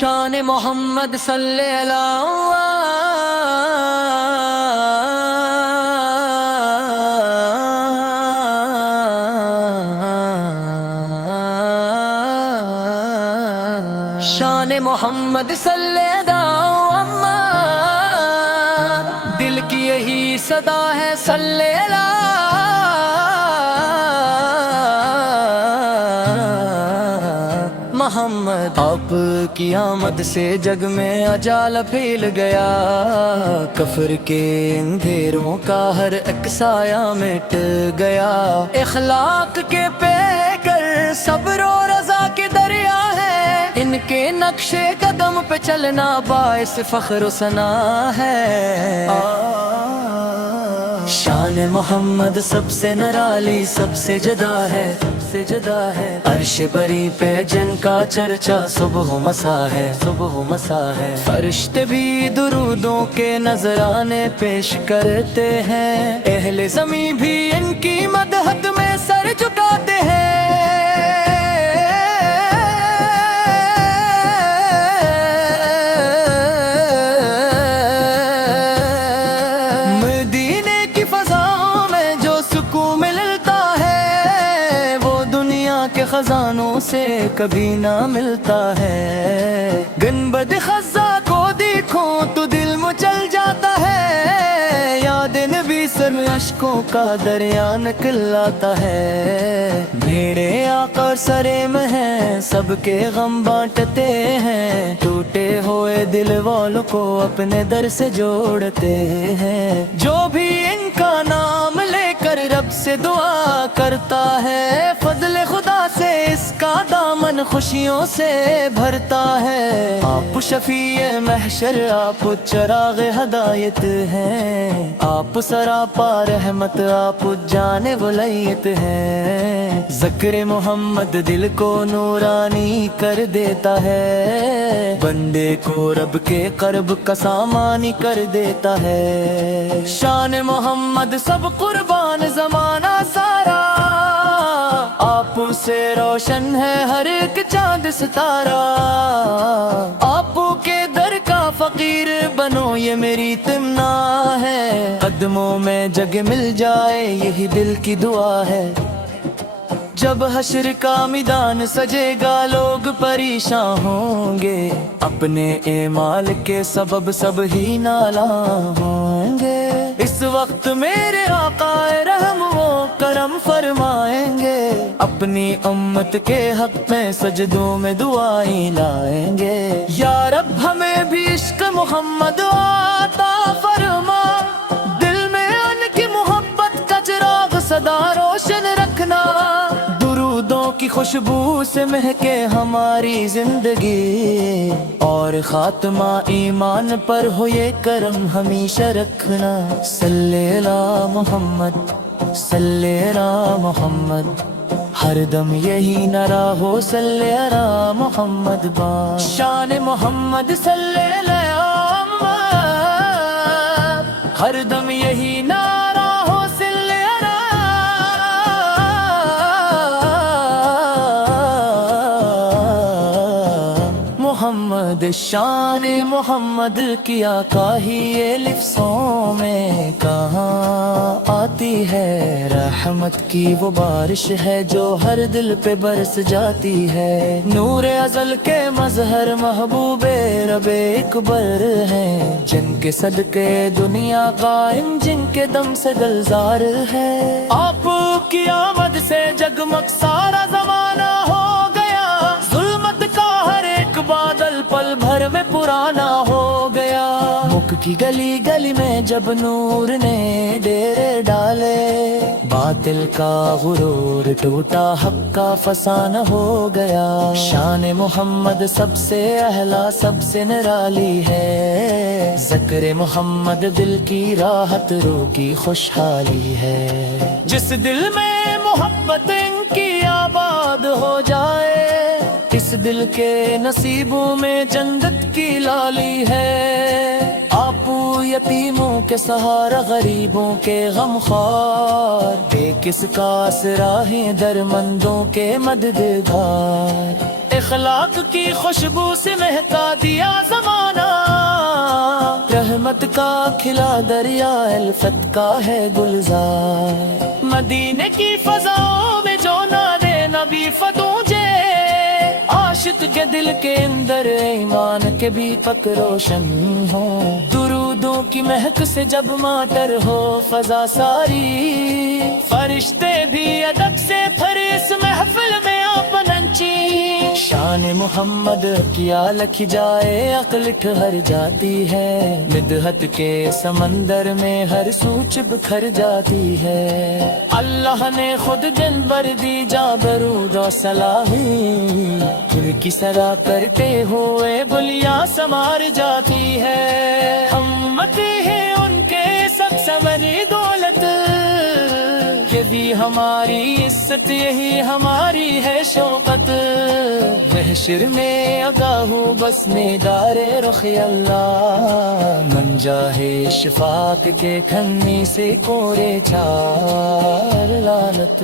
شان محمد صلی اللہ شان محمد صلی اللہ دل کی یہی صدا ہے صلی اللہ محمد۔ آپ کی آمد سے جگ میں اجالا پھیل گیا، کفر کے اندھیروں کا ہر ایک سایہ مٹ گیا۔ اخلاق کے پیکر صبر و رضا کے دریا ہے، ان کے نقش قدم پہ چلنا باعث فخر و ثنا ہے۔ شان محمد سب سے نرالی، سب سے جدا ہے، سب سے جدا ہے۔ عرش بری پہ جن کا چرچا صبح و مسا ہے، صبح و مسا ہے۔ فرشتے بھی درودوں کے نذرانے پیش کرتے ہیں، اہل زمین بھی ان کی مدحت میں سر جھکاتے ہیں۔ خزانوں سے کبھی نہ ملتا ہے، گنبد خزاں کو دیکھو تو دل مچل جاتا ہے، یاد نبی سر میں اشکوں کا دریا نکل آتا ہے۔ میرے آقا سرے میں ہیں، سب کے غم بانٹتے ہیں، ٹوٹے ہوئے دل والوں کو اپنے در سے جوڑتے ہیں۔ جو بھی ان کا نام لے کر رب سے دعا کرتا ہے، فضل خدا سے اس کا دامن خوشیوں سے بھرتا ہے۔ آپ شفیع محشر، آپ چراغ ہدایت ہیں، آپ سراپا رحمت، آپ جان ولیت ہیں۔ ذکر محمد دل کو نورانی کر دیتا ہے، بندے کو رب کے قرب کا سامانی کر دیتا ہے۔ شان محمد سب قربان زمانہ سارا، آپ سے روشن ہے ہر ایک چاند ستارہ۔ آپ کے در کا فقیر بنو یہ میری تمنا ہے، قدموں میں جگ مل جائے یہی دل کی دعا ہے۔ جب حشر کا میدان سجے گا لوگ پریشان ہوں گے، اپنے اعمال کے سبب سب ہی نالاں ہوں گے۔ اس وقت میرے آقا رحم وہ کرم فرمائیں گے، اپنی امت کے حق میں سجدوں میں دعائیں لائیں گے۔ یا رب ہمیں بھی عشق محمد عطا فرما، دل میں ان کی محبت کا چراغ سدا روشن رکھنا، درودوں کی خوشبو سے مہکے ہماری زندگی، اور خاتمہ ایمان پر ہو یہ کرم ہمیشہ رکھنا۔ صلی اللہ محمد، صلی اللہ محمد، ہر دم یہی نعرہ ہو صلی اللہ محمد با۔ شان محمد صلی اللہ محمد، ہر دم یہی نعرہ ہو صلی اللہ محمد۔ شان محمد کی آقاہی یہ لفظوں میں کہاں آتی ہے، رحمت کی وہ بارش ہے جو ہر دل پہ برس جاتی ہے۔ نور ازل کے مظہر محبوب رب اکبر ہیں، جن کے صدقے دنیا قائم، جن کے دم سے گلزار ہے۔ آپ کی آمد سے جگمگ سارا زمانہ ہو گیا، ظلمت کا ہر ایک بادل پل بھر میں پرانا ہو گیا۔ مکھ کی گلی گلی میں جب نور نے ڈیرے ڈالے، باطل کا غرور ٹوٹا، حق کا فسانہ ہو گیا۔ شان محمد سب سے اعلیٰ، سب سے نرالی ہے، ذکر محمد دل کی راحت، روح کی خوشحالی ہے۔ جس دل میں محبت ان کی آباد ہو جائے، اس دل کے نصیبوں میں جنت کی لالی ہے۔ آپ یتیموں کے سہارا، غریبوں کے غم خوار، بے کس کا آسرا ہیں، درمندوں کے مددگار۔ اخلاق کی خوشبو سے مہکا دیا زمانہ، رحمت کا کھلا دریا الفت کا ہے گلزار، مدینے کی فضاؤں میں جو نعرے نبی فتوجے، عاشق کے دل کے اندر ایمان کے بھی پک روشن ہو، درودوں کی مہک سے جب ماتر ہو فضا ساری، فرشتے بھی ادب سے پھر اس محفل میں آپ ننچی، شان محمد کیا لکھی جائے عقل ٹھہر جاتی ہے، مدحت کے سمندر میں ہر سوچ بکھر جاتی ہے، اللہ نے خود دن بھر دی جا برود و سلامی، دل کی سرا کرتے ہوئے بلیا سمار جاتی ہے، ہمت ہے ان کے سب سمری دولت، یہ بھی ہماری عزت یہی ہماری ہے شوقت، محشر میں آگاہ بسنے دار رخ اللہ، من جاہے شفاق کے کھنی سے کورے چار لعنت،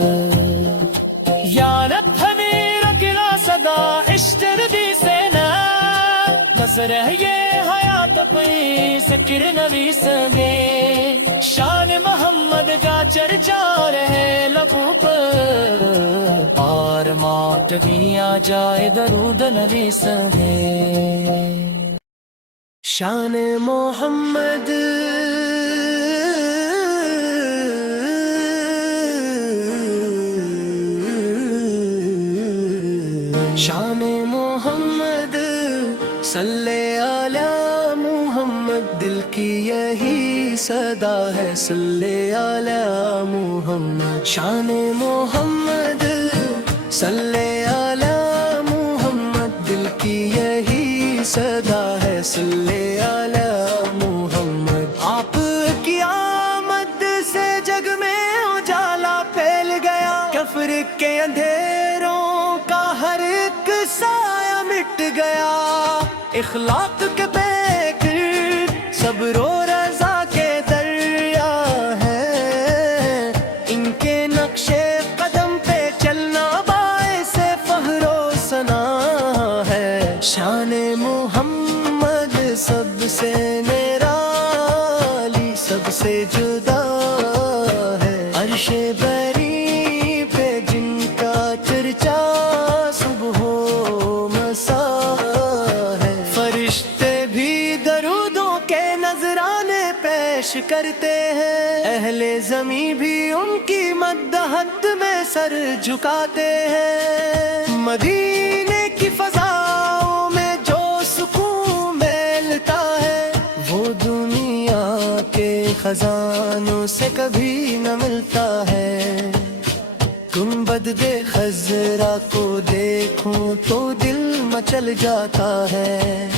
یا رب ہمیں رکلا صدا اشتر دی سینا، بس رہ یہ حیات پئی ذکر نبی سگے، شان محمد کا چرچا رہے لبوں پر، اور موت بھی آ جائے درود نبی سگے، شان محمد شان محمد صلی علی محمد، دل کی یہی صدا ہے صلی علی محمد، شان محمد صلی علی محمد، دل کی یہی صدا ہے صلی علی محمد، آپ کی آمد سے جگ میں اجالا پھیل گیا، کفر کے اندھیروں کا ہر ایک سایہ مٹ گیا، اخلاق کے بیکر صبر و رضا کے دریا ہے، ان کے نقش قدم پہ چلنا باعث فخر و ثنا ہے، شان محمد سب سے نرالی سب سے جدا ہے، عرش بری پہ جن کا چرچا صبح و مساء ہے، فرشتے بھی درودوں کے نذرانے پیش کرتے ہیں، اہل زمیں بھی ان کی مدحت میں سر جھکاتے ہیں، مدینے کی فضاؤں میں جو سکون ملتا ہے وہ دنیا کے خزانوں سے کبھی نہ ملتا ہے، گنبد خضرا کو دیکھوں تو دل مچل جاتا ہے،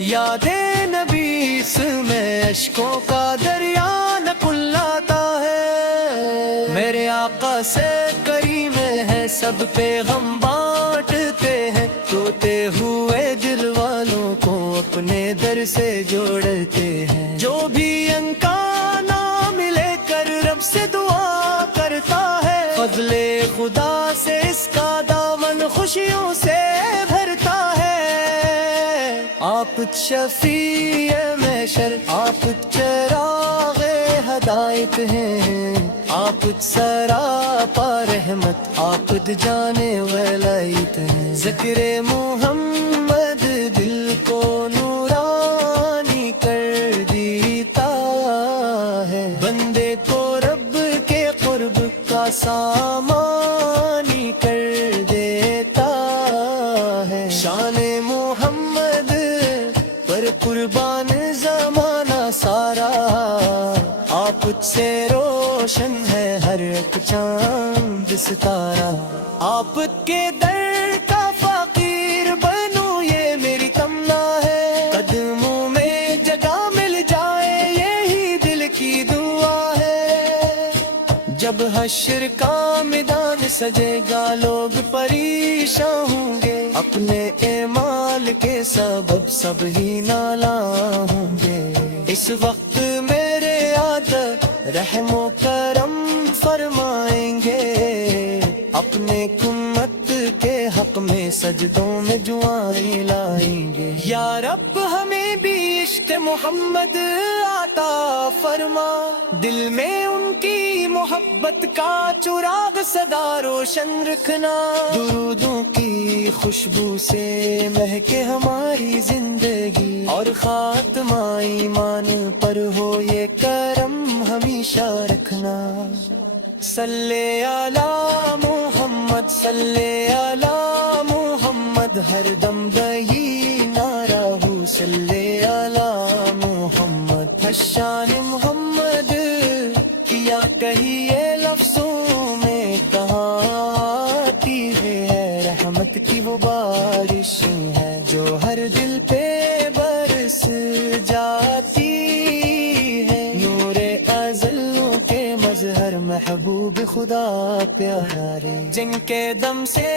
یاد نبی اس میں اشکوں کا دریا نہ کھلاتا ہے، میرے آقا سے کریم ہے سب پیغام بانٹتے ہیں، روتے ہوئے دل والوں کو اپنے در سے جوڑتے ہیں، جو بھی ان کا نام لے کر رب سے دعا کرتا ہے، فضل خدا سے اس کا دامن خوشیوں سے بھرتا ہے، آپ شفیع محشر آپ چراغ ہدایت ہیں، آپ سراپا رحمت آپ جانے ولایت ہیں، ذکر محمد دل کو نورانی کر دیتا ہے، بندے کو رب کے قرب کا سامانی کر دیتا ہے، شان محمد پر قربان زمانہ سارا، آپ سے روشن ہے ہر ایک چاند ستارہ، آپ کے در کا فقیر بنوں یہ میری تمنا ہے، قدموں میں جگہ مل جائے یہی دل کی دعا ہے، جب حشر کا میدان سجے گا لوگ پریشان ہوں گے، اپنے اعمال کے سبب سب ہی نالاں ہوں گے، اس وقت میرے عادت رحم و کرم فرمائیں گے، اپنے امت کے حق میں سجدوں میں سے محمد عطا فرما، دل میں ان کی محبت کا چراغ سدا روشن رکھنا، درودوں کی خوشبو سے مہکے ہماری زندگی، اور خاتمہ ایمان پر ہو یہ کرم ہمیشہ رکھنا۔ صلی علی محمد، صلی علی محمد، ہر دم یہی نعرہ ہو، صلی علی محمد۔ شان محمد کیا کہیے لفظوں میں کہاں آتی ہے، رحمت کی وہ بارش ہے جو ہر دل پہ برس جاتی ہے، نور ازلوں کے مظہر محبوب خدا پیارے، جن کے دم سے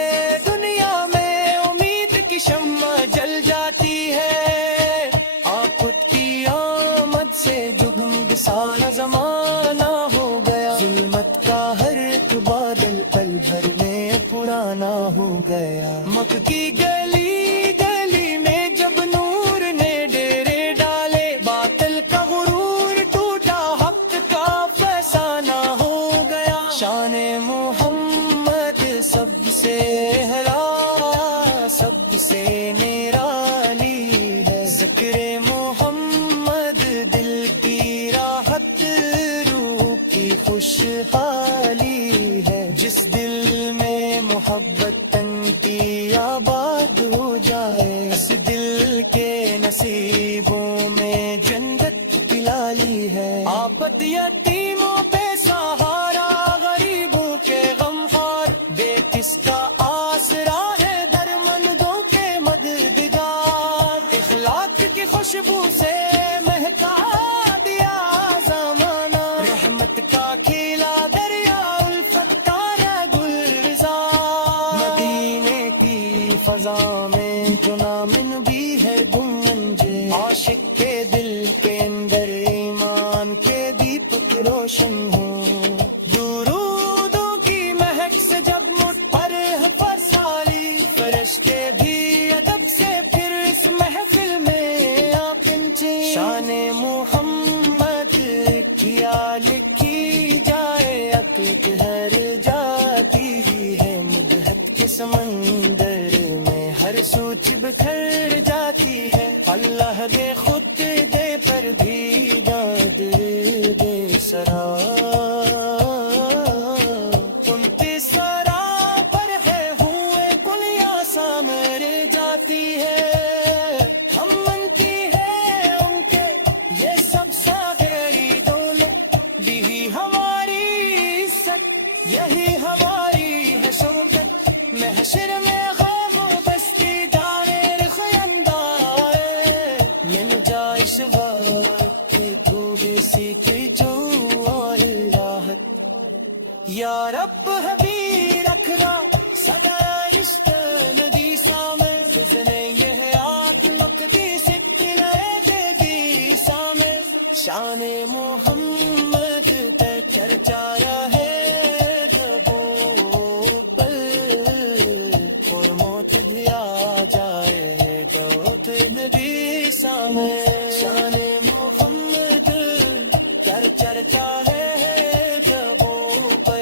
دنیا میں امید کی شمع جل جاتی ہے، آفت کی آمد سے جگمگ سارا زمانہ ہو گیا، ظلمت کا ہر ایک بادل پل بھر میں پرانا ہو گیا، مکہ کی گلی گلی میں جب نور نے ڈیرے ڈالے، باطل کا غرور ٹوٹا، حق کا فسانہ ہو گیا، شان محمد سب سے اعلیٰ، سب سے نرالی ہے، ذکر محمد دل کی راحت، روح کی خوشحالی ہے، جس دل میں محبت تن کی آباد ہو جائے، اس دل کے نصیبوں میں جنت کی لالی ہے، آفت یتیموں پہ سہارا، غریبوں کے غمخوار، بے کس کا آسرا ہے، درمندوں کے مددگار، اخلاق کی خوشبو سے مہکا دیا زمانہ، رحمت کا کھیلا دریا، الفت کا گلزار، مدینے کی فضا میں جو نامن بھی ہے گنجے، عاشق کے دل کے اندر ایمان کے دیپک روشن ہوں، درودوں کی مہک سے جب مٹھ پر فرسالی، فرشتے بھی ادب سے پھر اس محفل میں آ پہنچے، شان محمد کیا لکھی جائے، عقل کی ہر جاتی ہے، مدحت کے سمندر میں ہر سوچ بکھر جاتی ہے، اللہ دے خود دے پر بھی یاد بے سرا، ان کی سرا پر ہے ہوئے کلیاں سامر جاتی ہے، ہم منتی ہے ان کے یہ سب ساغری دولت، یہی ہماری عزت، یہی ہماری ہے شوکت، محشر میں غم و بستی جانے رخ انداز، مل جائے شباب کی خوبی سیکھی جو آئے راحت، یا رب حبی رکھنا سدا عشق ندی سامے، تجھنے یہ حیات مقدی سکتلے دے دی سامے، شان محمد تے چرچا رہے جبوں پر، اور موت بھی آ جائے گا پھر نبی سامے، شان محمد چرچا ہے جبوں پر،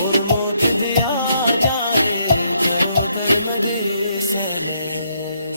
اور موت بھی آ جائے گھروں پر مدیسے میں۔